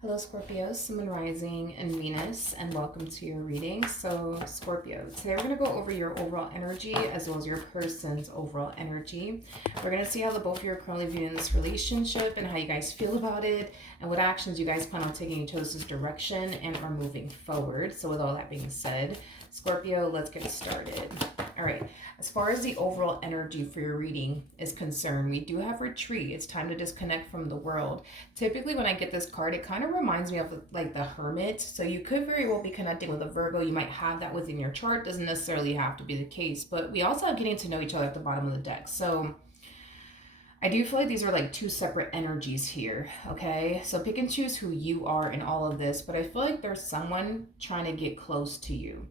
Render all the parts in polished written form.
Hello, Scorpio, Sun, Moon, Rising, and Venus, and welcome to your reading. So, Scorpio, today we're going to go over your overall energy as well as your person's overall energy. We're going to see how the both of you are currently viewing this relationship and how you guys feel about it and what actions you guys plan on taking each other's direction and are moving forward. So, with all that being said, Scorpio, let's get started. All right. As far as the overall energy for your reading is concerned, we do have retreat. It's time to disconnect from the world. Typically, when I get this card, it kind of reminds me of like the Hermit. So you could very well be connecting with a Virgo. You might have that within your chart. Doesn't necessarily have to be the case. But we also have getting to know each other at the bottom of the deck. So I do feel like these are like two separate energies here, okay? So pick and choose who you are in all of this. But I feel like there's someone trying to get close to you.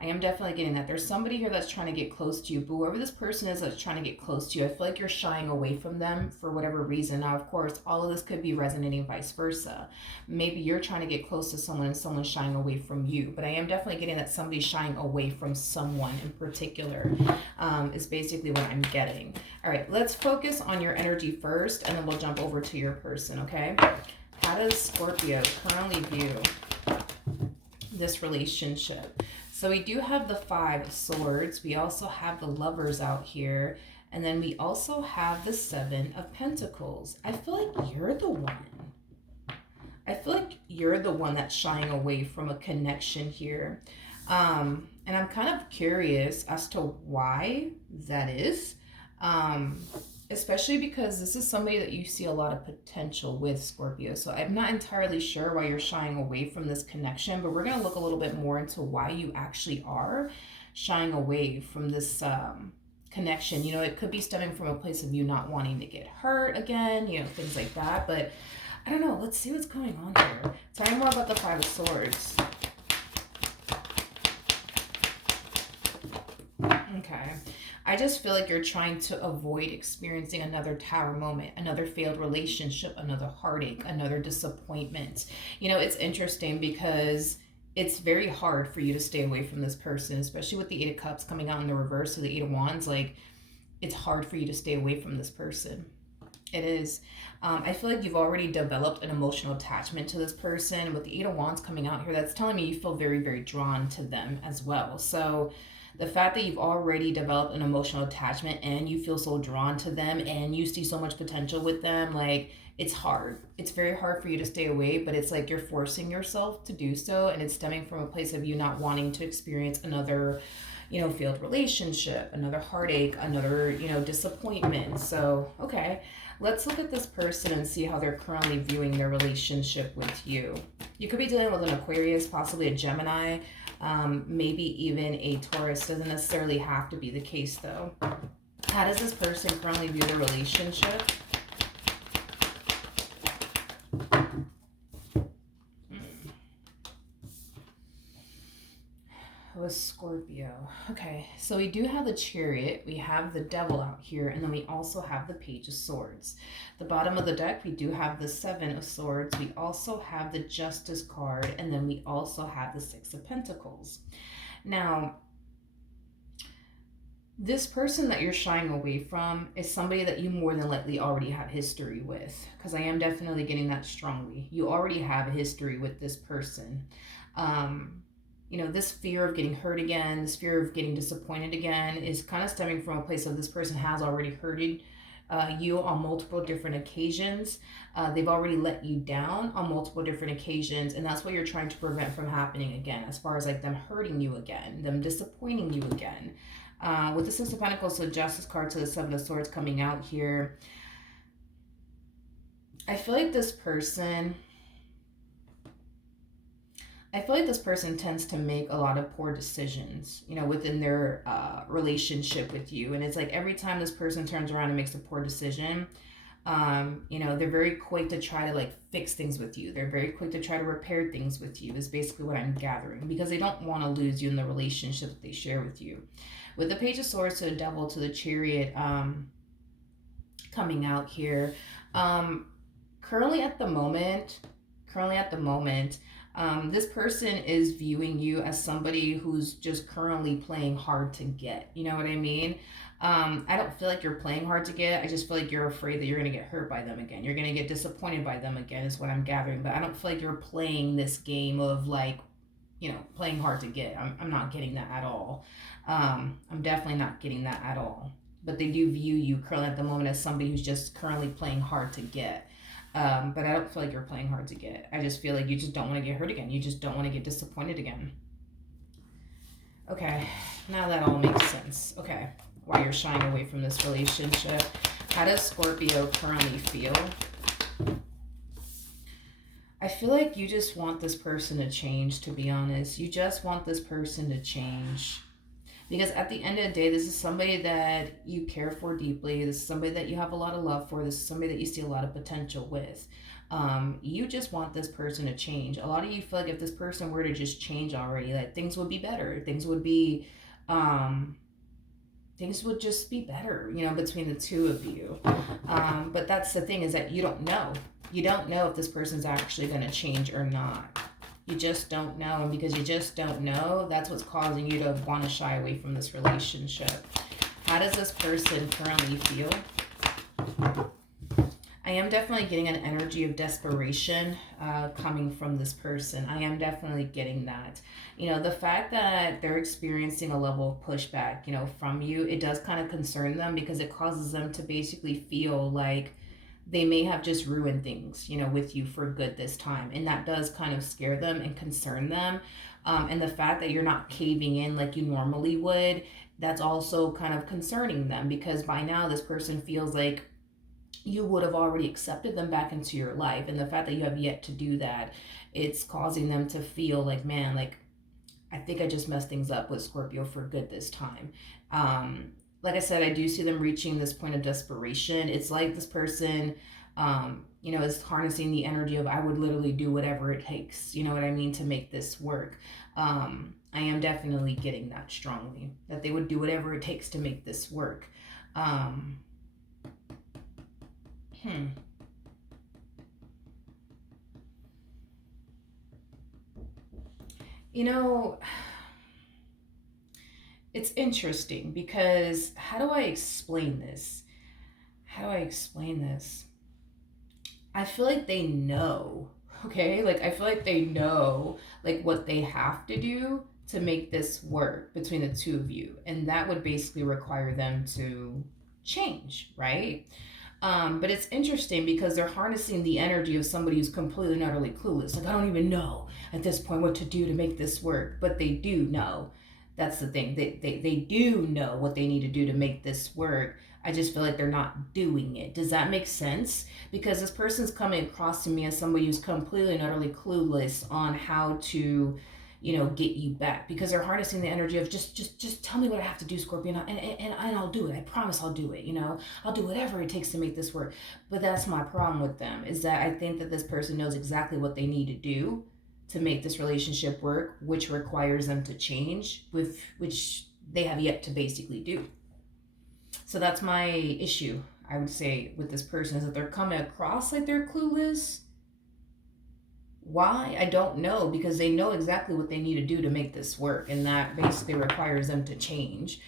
I am definitely getting that. There's somebody here that's trying to get close to you, but whoever this person is that's trying to get close to you, I feel like you're shying away from them for whatever reason. Now, of course, all of this could be resonating vice versa. Maybe you're trying to get close to someone and someone's shying away from you, but I am definitely getting that somebody's shying away from someone in particular is basically what I'm getting. All right, let's focus on your energy first, and then we'll jump over to your person, okay? How does Scorpio currently view this relationship? So we do have the Five of Swords. We also have the Lovers out here. And then we also have the Seven of Pentacles. I feel like you're the one. I feel like you're the one that's shying away from a connection here. And I'm kind of curious as to why that is. Especially because this is somebody that you see a lot of potential with, Scorpio. So I'm not entirely sure why you're shying away from this connection, but we're going to look a little bit more into why you actually are shying away from this connection. You know, it could be stemming from a place of you not wanting to get hurt again, you know, things like that. But I don't know. Let's see what's going on here. Tell me more about the Five of Swords. Okay. I just feel like you're trying to avoid experiencing another tower moment, another failed relationship, another heartache, another disappointment. You know, it's interesting because it's very hard for you to stay away from this person, especially with the Eight of Cups coming out in the reverse of the Eight of Wands. Like, it's hard for you to stay away from this person. It is. I feel like you've already developed an emotional attachment to this person. With the Eight of Wands coming out here, that's telling me you feel very, very drawn to them as well. So the fact that you've already developed an emotional attachment and you feel so drawn to them and you see so much potential with them, like, it's hard. It's very hard for you to stay away, but it's like you're forcing yourself to do so, and it's stemming from a place of you not wanting to experience another, you know, failed relationship, another heartache, another, you know, disappointment. So, okay, let's look at this person and see how they're currently viewing their relationship with you. You could be dealing with an Aquarius, possibly a Gemini, maybe even a Taurus. Doesn't necessarily have to be the case, though. How does this person currently view their relationship? Was Scorpio. Okay, so we do have the Chariot, we have the Devil out here, and then we also have the Page of Swords. The bottom of the deck, we do have the Seven of Swords, we also have the Justice card, and then we also have the Six of Pentacles. Now, this person that you're shying away from is somebody that you more than likely already have history with, because I am definitely getting that strongly. You already have a history with this person. You know, this fear of getting hurt again, this fear of getting disappointed again is kind of stemming from a place of this person has already hurted you on multiple different occasions. They've already let you down on multiple different occasions, and that's what you're trying to prevent from happening again, as far as like them hurting you again, them disappointing you again. With the Six of Pentacles, so Justice card to the Seven of Swords coming out here, I feel like this person tends to make a lot of poor decisions, you know, within their relationship with you. And it's like every time this person turns around and makes a poor decision, you know, they're very quick to try to like fix things with you. They're very quick to try to repair things with you is basically what I'm gathering, because they don't want to lose you in the relationship that they share with you. With the Page of Swords to the Devil to the Chariot coming out here, currently at the moment, this person is viewing you as somebody who's just currently playing hard to get. You know what I mean? I don't feel like you're playing hard to get. I just feel like you're afraid that you're going to get hurt by them again. You're going to get disappointed by them again, is what I'm gathering. But I don't feel like you're playing this game of like, playing hard to get. I'm not getting that at all. I'm definitely not getting that at all. But they do view you currently at the moment as somebody who's just currently playing hard to get. But I don't feel like you're playing hard to get. I just feel like you just don't want to get hurt again. You just don't want to get disappointed again. Okay, now that all makes sense. Okay, why you're shying away from this relationship. How does Scorpio currently feel? I feel like you just want this person to change, to be honest. You just want this person to change. Because at the end of the day, this is somebody that you care for deeply. This is somebody that you have a lot of love for. This is somebody that you see a lot of potential with. You just want this person to change. A lot of you feel like if this person were to just change already, like things would be better. Things would just be better, between the two of you. But that's the thing, is that you don't know. You don't know if this person's actually going to change or not. You just don't know. And because you just don't know, that's what's causing you to want to shy away from this relationship. How does this person currently feel? I am definitely getting an energy of desperation coming from this person. I am definitely getting that. The fact that they're experiencing a level of pushback, from you, it does kind of concern them, because it causes them to basically feel like they may have just ruined things, with you for good this time. And that does kind of scare them and concern them. And the fact that you're not caving in like you normally would, that's also kind of concerning them, because by now this person feels like you would have already accepted them back into your life. And the fact that you have yet to do that, it's causing them to feel like, man, like, I think I just messed things up with Scorpio for good this time. Like I said, I do see them reaching this point of desperation. It's like this person, is harnessing the energy of, I would literally do whatever it takes, you know what I mean, to make this work. I am definitely getting that strongly, that they would do whatever it takes to make this work. It's interesting, because how do I explain this? I feel like they know, okay? Like, I feel like they know, like, what they have to do to make this work between the two of you. And that would basically require them to change, right? But it's interesting, because they're harnessing the energy of somebody who's completely and utterly clueless. Like, I don't even know at this point what to do to make this work. But they do know. That's the thing. They do know what they need to do to make this work. I just feel like they're not doing it. Does that make sense? Because this person's coming across to me as somebody who's completely and utterly clueless on how to, get you back, because they're harnessing the energy of just tell me what I have to do, Scorpio, and I'll do it. I promise I'll do it. I'll do whatever it takes to make this work. But that's my problem with them, is that I think that this person knows exactly what they need to do to make this relationship work, which requires them to change, with which they have yet to basically do. So that's my issue, I would say, with this person, is that they're coming across like they're clueless. Why? I don't know, because they know exactly what they need to do to make this work, and that basically requires them to change,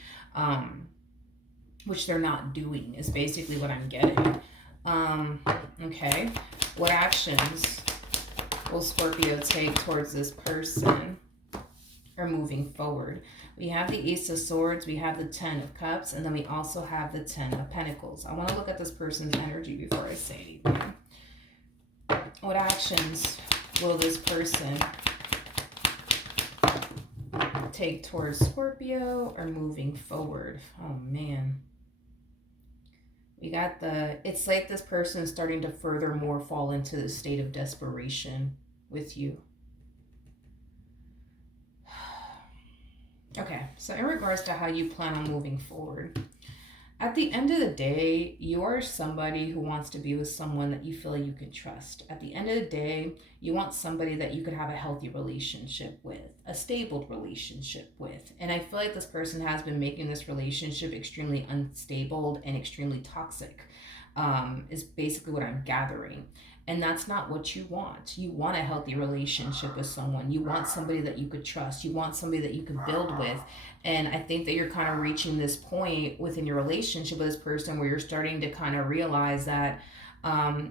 which they're not doing, is basically what I'm getting. Okay. What actions will Scorpio take towards this person, or moving forward? We have the Ace of Swords, we have the Ten of Cups, and then we also have the Ten of Pentacles. I want to look at this person's energy before I say anything. What actions will this person take towards Scorpio, or moving forward? Oh, man. We got it's like this person is starting to furthermore fall into the state of desperation with you. Okay, so in regards to how you plan on moving forward, at the end of the day, you are somebody who wants to be with someone that you feel like you can trust. At the end of the day, you want somebody that you could have a healthy relationship with, a stable relationship with. And I feel like this person has been making this relationship extremely unstable and extremely toxic, is basically what I'm gathering. And that's not what you want. You want a healthy relationship with someone. You want somebody that you could trust. You want somebody that you could build with. And I think that you're kind of reaching this point within your relationship with this person where you're starting to kind of realize that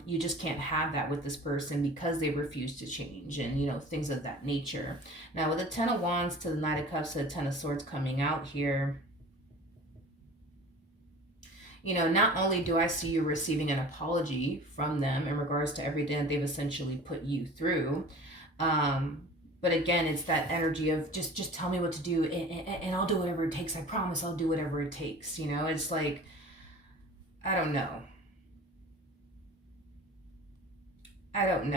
you just can't have that with this person because they refuse to change, and things of that nature. Now with the Ten of Wands to the Knight of Cups to the Ten of Swords coming out here, not only do I see you receiving an apology from them in regards to everything that they've essentially put you through, but again, it's that energy of just tell me what to do, and I'll do whatever it takes. I promise I'll do whatever it takes. It's like, I don't know. I don't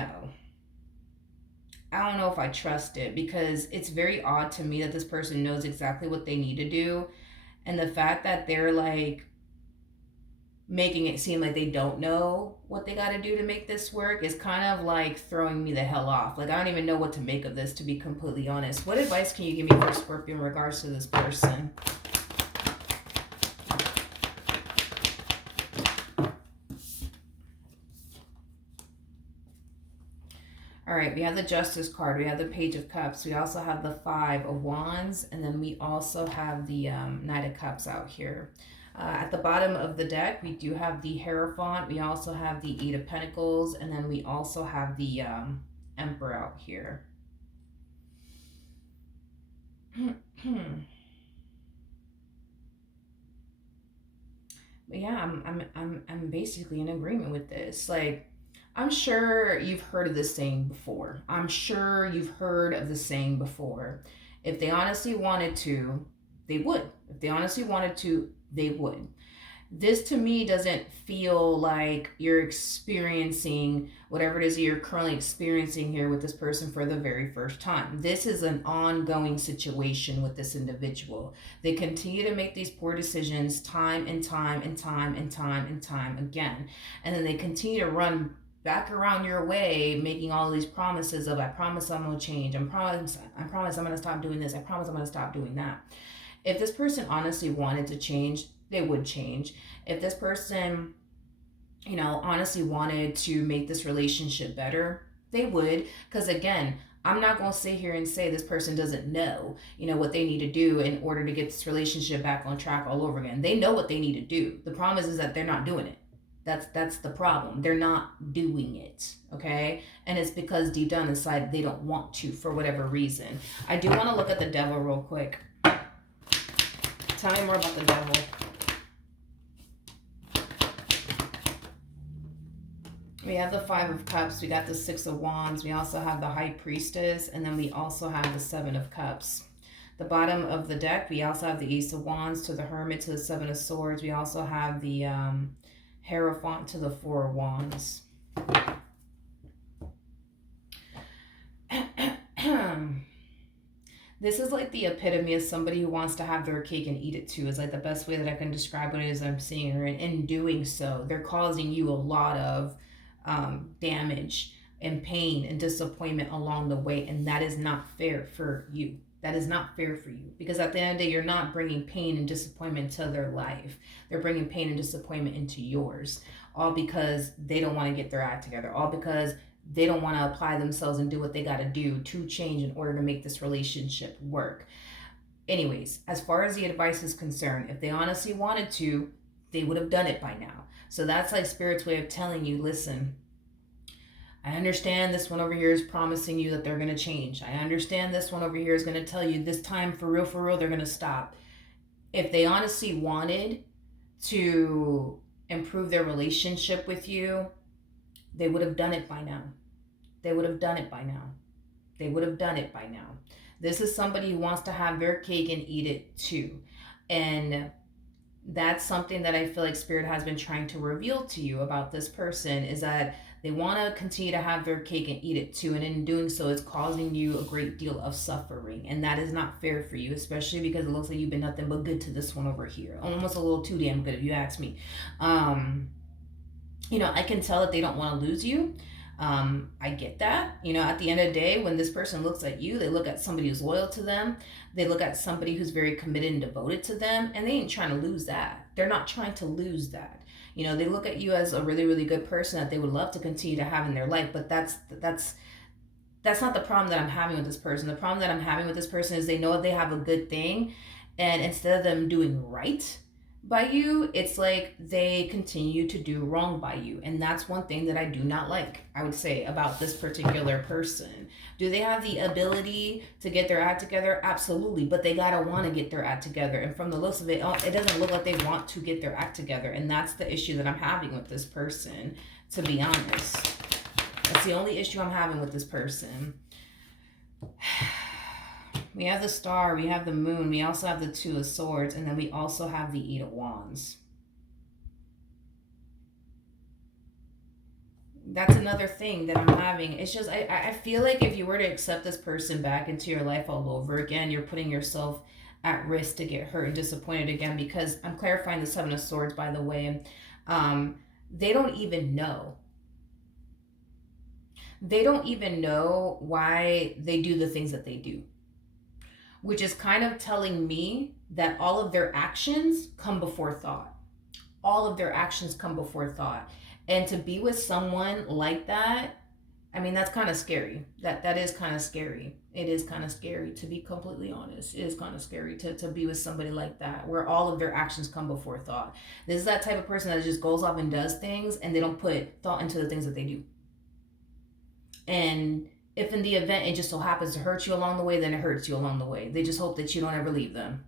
know if I trust it, because it's very odd to me that this person knows exactly what they need to do. And the fact that they're like making it seem like they don't know what they got to do to make this work is kind of like throwing me the hell off. Like, I don't even know what to make of this, to be completely honest. What advice can you give me for Scorpio in regards to this person? All right, we have the Justice card, we have the Page of Cups, we also have the Five of Wands, and then we also have the Knight of Cups out here. At the bottom of the deck, we do have the Hierophant, we also have the Eight of Pentacles, and then we also have the Emperor out here. But yeah, I'm basically in agreement with this. Like, I'm sure you've heard of this saying before. I'm sure you've heard of the saying before. If they honestly wanted to, they would. If they honestly wanted to, they would. This to me doesn't feel like you're experiencing whatever it is that you're currently experiencing here with this person for the very first time. This is an ongoing situation with this individual. They continue to make these poor decisions time and time and time and time and time again. And then they continue to run back around your way, making all these promises of, I promise I'm going to change. I promise I'm going to stop doing this. I promise I'm going to stop doing that. If this person honestly wanted to change, they would change. If this person, honestly wanted to make this relationship better, they would. Because again, I'm not going to sit here and say this person doesn't know, what they need to do in order to get this relationship back on track all over again. They know what they need to do. The problem is that they're not doing it. That's the problem. They're not doing it, okay? And it's because deep down inside, they don't want to for whatever reason. I do want to look at the Devil real quick. Tell me more about the Devil. We have the Five of Cups. We got the Six of Wands. We also have the High Priestess. And then we also have the Seven of Cups. The bottom of the deck, we also have the Ace of Wands to the Hermit to the Seven of Swords. We also have the Hierophant to the Four of Wands. This is like the epitome of somebody who wants to have their cake and eat it too. Is like the best way that I can describe what it is I'm seeing her. And in doing so, they're causing you a lot of damage and pain and disappointment along the way. And that is not fair for you. That is not fair for you, because at the end of the day, you're not bringing pain and disappointment to their life. They're bringing pain and disappointment into yours, all because they don't want to get their act together, all because they don't want to apply themselves and do what they got to do to change in order to make this relationship work. Anyways, as far as the advice is concerned, if they honestly wanted to, they would have done it by now. So that's like Spirit's way of telling you, listen, I understand this one over here is promising you that they're going to change. I understand this one over here is going to tell you this time for real, they're going to stop. If they honestly wanted to improve their relationship with you, they would have done it by now. They would have done it by now. They would have done it by now. This is somebody who wants to have their cake and eat it too. And that's something that I feel like Spirit has been trying to reveal to you about this person, is that they want to continue to have their cake and eat it too. And in doing so, it's causing you a great deal of suffering. And that is not fair for you, especially because it looks like you've been nothing but good to this one over here. Almost a little too damn good, if you ask me. I can tell that they don't want to lose you. I get that. At the end of the day, when this person looks at you, they look at somebody who's loyal to them. They look at somebody who's very committed and devoted to them. And they ain't trying to lose that. They're not trying to lose that. You know, they look at you as a really, really good person that they would love to continue to have in their life. But that's not the problem that I'm having with this person. The problem that I'm having with this person is they know they have a good thing, and instead of them doing right by you, it's like they continue to do wrong by you. And that's one thing that I do not like, I would say, about this particular person. Do they have the ability to get their act together? Absolutely. But they gotta want to get their act together. And from the looks of it, it doesn't look like they want to get their act together. And that's the issue that I'm having with this person, to be honest. That's the only issue I'm having with this person. We have the Star, we have the Moon, we also have the Two of Swords, and then we also have the Eight of Wands. That's another thing that I'm having. It's just, I feel like if you were to accept this person back into your life all over again, you're putting yourself at risk to get hurt and disappointed again, because I'm clarifying the Seven of Swords, by the way. They don't even know. They don't even know why they do the things that they do, which is kind of telling me that all of their actions come before thought. All of their actions come before thought. And to be with someone like that, I mean, that's kind of scary. That is kind of scary. It is kind of scary, to be completely honest. It is kind of scary to be with somebody like that, where all of their actions come before thought. This is that type of person that just goes off and does things, and they don't put thought into the things that they do. And if in the event it just so happens to hurt you along the way, then it hurts you along the way. They just hope that you don't ever leave them.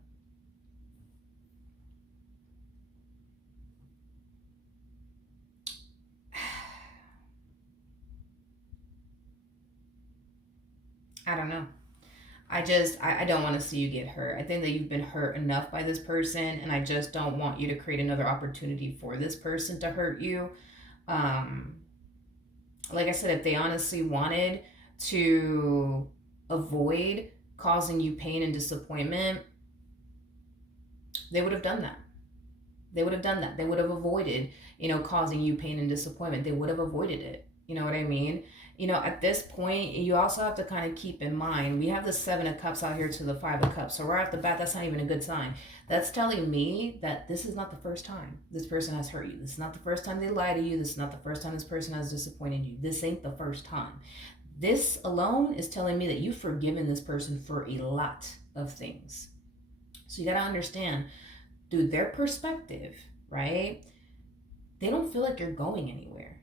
I don't know. I don't want to see you get hurt. I think that you've been hurt enough by this person, and I just don't want you to create another opportunity for this person to hurt you. Like I said, if they honestly wanted to avoid causing you pain and disappointment, they would have done that. They would have done that. They would have avoided, causing you pain and disappointment. They would have avoided it. You know what I mean? At this point, you also have to kind of keep in mind, we have the Seven of Cups out here to the Five of Cups. So right off the bat, that's not even a good sign. That's telling me that this is not the first time this person has hurt you. This is not the first time they lied to you. This is not the first time this person has disappointed you. This ain't the first time. This alone is telling me that you've forgiven this person for a lot of things. So you got to understand, through their perspective, right? They don't feel like you're going anywhere.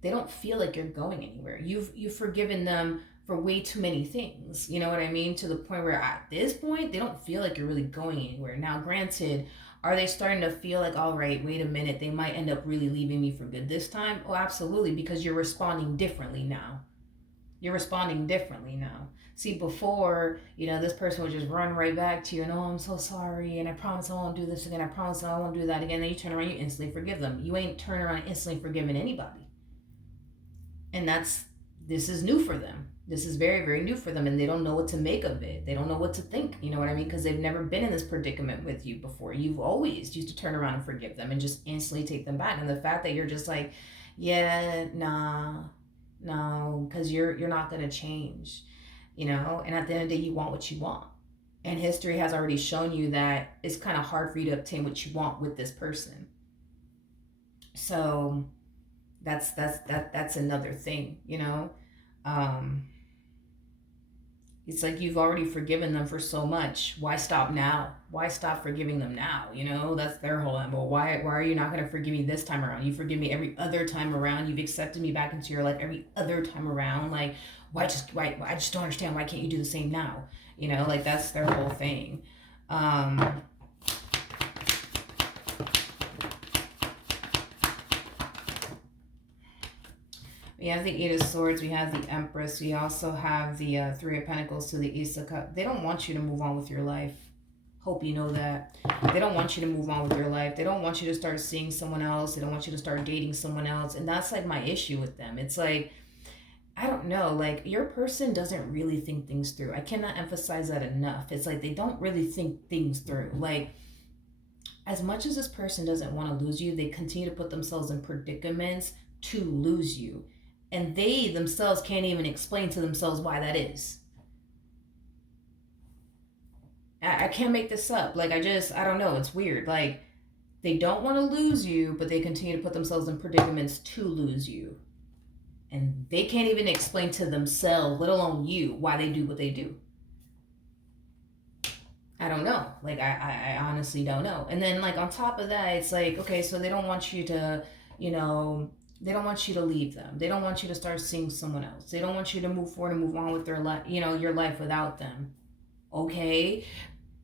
They don't feel like you're going anywhere. You've forgiven them for way too many things. You know what I mean? To the point where at this point, they don't feel like you're really going anywhere. Now, granted, are they starting to feel like, all right, wait a minute, they might end up really leaving me for good this time? Oh, absolutely, because you're responding differently now. You're responding differently now. See, before, this person would just run right back to you and, oh, I'm so sorry, and I promise I won't do this again. I promise I won't do that again. Then you turn around, you instantly forgive them. You ain't turning around and instantly forgiving anybody. And this is new for them. This is very, very new for them, and they don't know what to make of it. They don't know what to think, you know what I mean? Because they've never been in this predicament with you before. You've always used to turn around and forgive them and just instantly take them back. And the fact that you're just like, yeah, nah, no, because you're not going to change, and at the end of the day, you want what you want. And history has already shown you that it's kind of hard for you to obtain what you want with this person. So that's another thing, it's like you've already forgiven them for so much. Why stop now? Why stop forgiving them now? That's their whole MO. Why are you not going to forgive me this time around? You forgive me every other time around. You've accepted me back into your life every other time around. Like, why I just don't understand. Why can't you do the same now? That's their whole thing. We have the Eight of Swords. We have the Empress. We also have the Three of Pentacles to the Ace of Cups. They don't want you to move on with your life. Hope you know that. They don't want you to move on with your life. They don't want you to start seeing someone else. They don't want you to start dating someone else. And that's like my issue with them. It's like, I don't know, like your person doesn't really think things through. I cannot emphasize that enough. It's like they don't really think things through. Like, as much as this person doesn't want to lose you, they continue to put themselves in predicaments to lose you. And they themselves can't even explain to themselves why that is. I can't make this up. Like, I don't know. It's weird. Like, They don't want to lose you, but they continue to put themselves in predicaments to lose you. And they can't even explain to themselves, let alone you, why they do what they do. I don't know. Like, I honestly don't know. And then, like, on top of that, it's like, okay, so they don't want you to, you know, they don't want you to leave them. They don't want you to start seeing someone else. They don't want you to move forward and move on with their life, your life without them. Okay?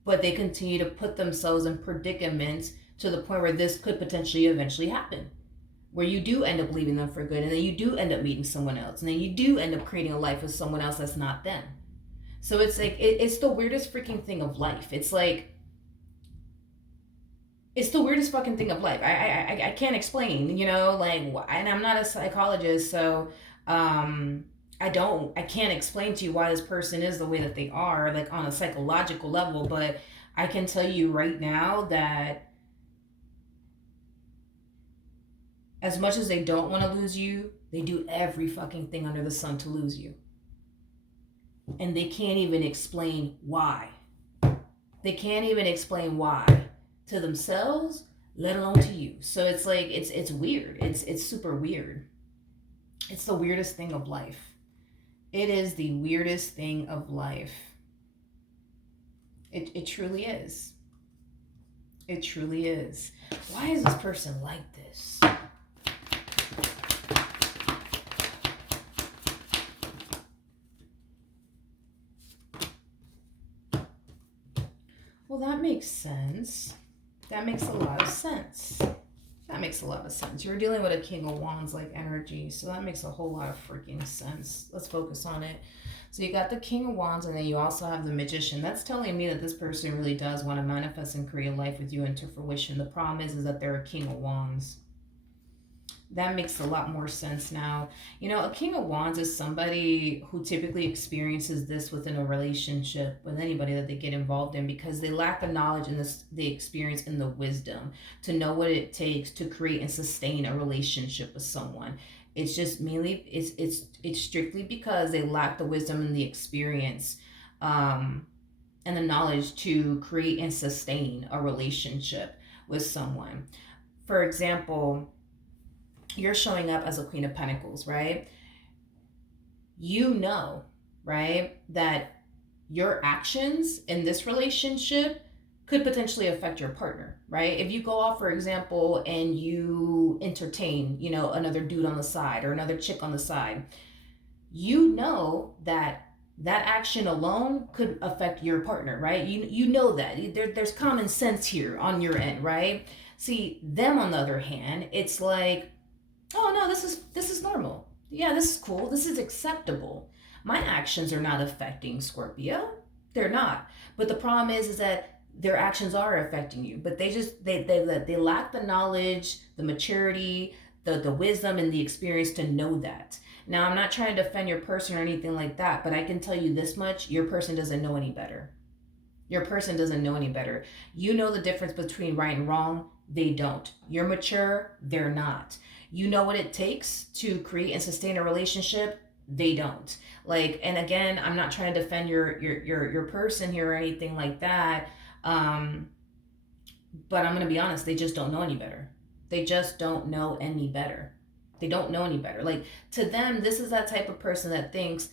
But they continue to put themselves in predicaments to the point where this could potentially eventually happen. Where you do end up leaving them for good, and then you do end up meeting someone else, and then you do end up creating a life with someone else that's not them. So it's like, it's the weirdest freaking thing of life. It's like, it's the weirdest fucking thing of life. I can't explain, like, and I'm not a psychologist, so I can't explain to you why this person is the way that they are, like on a psychological level, but I can tell you right now that as much as they don't want to lose you, they do every fucking thing under the sun to lose you. And they can't even explain why. They can't even explain why to themselves, let alone to you. So it's like, it's weird. It's super weird. It's the weirdest thing of life. It is the weirdest thing of life. It truly is. It truly is. Why is this person like this? Well, that makes sense. That makes a lot of sense. That makes a lot of sense. You're dealing with a King of Wands like energy, so that makes a whole lot of freaking sense. Let's focus on it. So you got the King of Wands, and then you also have the Magician. That's telling me that this person really does want to manifest and create a life with you into fruition. The problem is that they're a King of Wands. That makes a lot more sense now. A King of Wands is somebody who typically experiences this within a relationship with anybody that they get involved in, because they lack the knowledge and the experience and the wisdom to know what it takes to create and sustain a relationship with someone. It's just mainly, it's strictly because they lack the wisdom and the experience and the knowledge to create and sustain a relationship with someone. For example, you're showing up as a Queen of Pentacles, right? Right, that your actions in this relationship could potentially affect your partner, right? If you go off, for example, and you entertain, another dude on the side or another chick on the side, that action alone could affect your partner, right? You know that. There's common sense here on your end, right? See, them on the other hand, it's like, oh no, this is normal. Yeah, this is cool. This is acceptable. My actions are not affecting Scorpio. They're not. But the problem is that their actions are affecting you. But they lack the knowledge, the maturity, the wisdom, and the experience to know that. Now, I'm not trying to defend your person or anything like that, but I can tell you this much: your person doesn't know any better. Your person doesn't know any better. You know the difference between right and wrong. They don't. You're mature. They're not. You know what it takes to create and sustain a relationship. They don't. Like, and again, I'm not trying to defend your person here or anything like that. But I'm going to be honest. They just don't know any better. They just don't know any better. They don't know any better. Like, to them, this is that type of person that thinks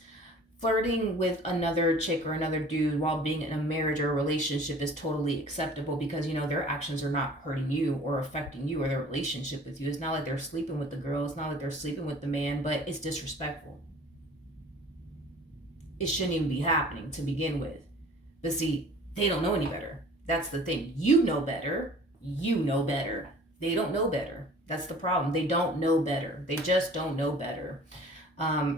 flirting with another chick or another dude while being in a marriage or a relationship is totally acceptable because, their actions are not hurting you or affecting you or their relationship with you. It's not like they're sleeping with the girl. It's not like they're sleeping with the man, but it's disrespectful. It shouldn't even be happening to begin with. But see, they don't know any better. That's the thing. You know better. You know better. They don't know better. That's the problem. They don't know better. They just don't know better.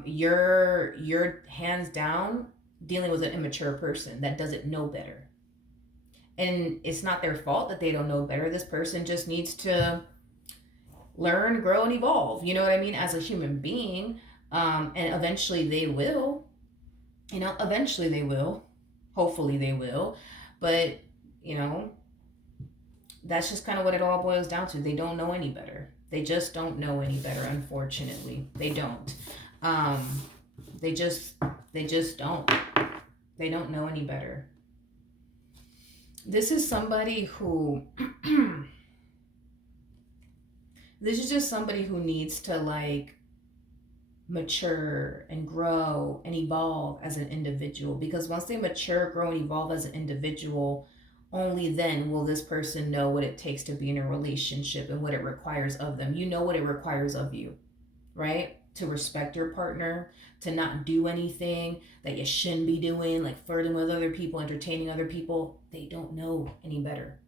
You're hands down dealing with an immature person that doesn't know better. And it's not their fault that they don't know better. This person just needs to learn, grow, and evolve. You know what I mean? As a human being. And eventually they will. Eventually they will. Hopefully they will. But, that's just kind of what it all boils down to. They don't know any better. They just don't know any better, unfortunately. They don't. They just don't. They don't know any better. This is somebody who This is just somebody who needs to like mature and grow and evolve as an individual, because once they mature, grow, and evolve as an individual, only then will this person know what it takes to be in a relationship and what it requires of them. You know what it requires of you, right? To respect your partner, to not do anything that you shouldn't be doing, like flirting with other people, entertaining other people. They don't know any better.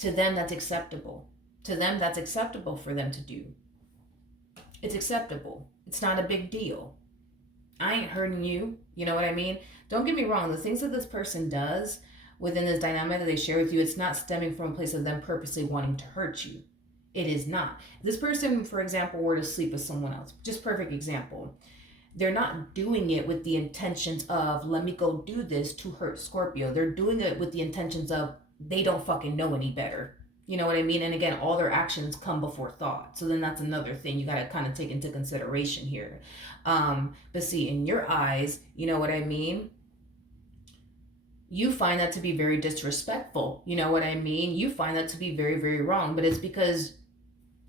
To them, that's acceptable. To them, that's acceptable for them to do. It's acceptable. It's not a big deal. I ain't hurting you. You know what I mean? Don't get me wrong. The things that this person does within this dynamic that they share with you, it's not stemming from a place of them purposely wanting to hurt you. It is not. If this person, for example, were to sleep with someone else, just perfect example. They're not doing it with the intentions of, let me go do this to hurt Scorpio. They're doing it with the intentions of, they don't fucking know any better. You know what I mean? And again, all their actions come before thought. So then that's another thing you got to kind of take into consideration here. But see, in your eyes, you know what I mean? You find that to be very disrespectful. You know what I mean? You find that to be very, very wrong. But it's because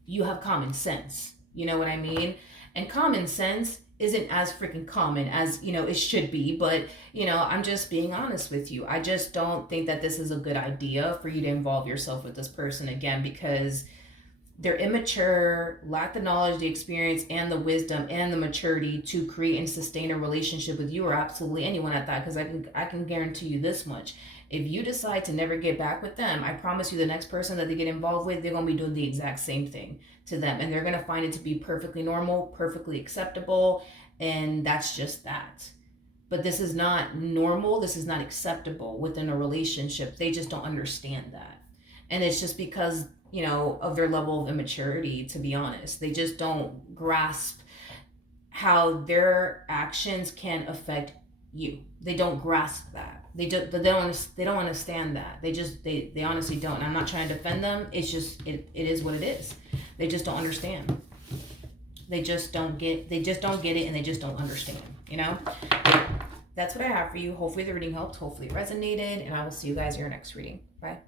you have common sense. You know what I mean? And common sense isn't as freaking common as, you know, it should be. But, you know, I'm just being honest with you. I just don't think that this is a good idea for you to involve yourself with this person again, because they're immature, lack the knowledge, the experience, and the wisdom and the maturity to create and sustain a relationship with you, or absolutely anyone at that. Because I can guarantee you this much: if you decide to never get back with them, I promise you the next person that they get involved with, they're gonna be doing the exact same thing to them, and they're gonna find it to be perfectly normal, perfectly acceptable, and that's just that. But this is not normal. This is not acceptable within a relationship. They just don't understand that, and it's just because, you know, of their level of immaturity, to be honest. They just don't grasp how their actions can affect you. They don't grasp that. They don't understand that. They honestly don't. And I'm not trying to defend them. It's just it is what it is. They just don't understand. They just don't get it, and they just don't understand, you know? That's what I have for you. Hopefully the reading helped. Hopefully it resonated, and I will see you guys in your next reading. Bye.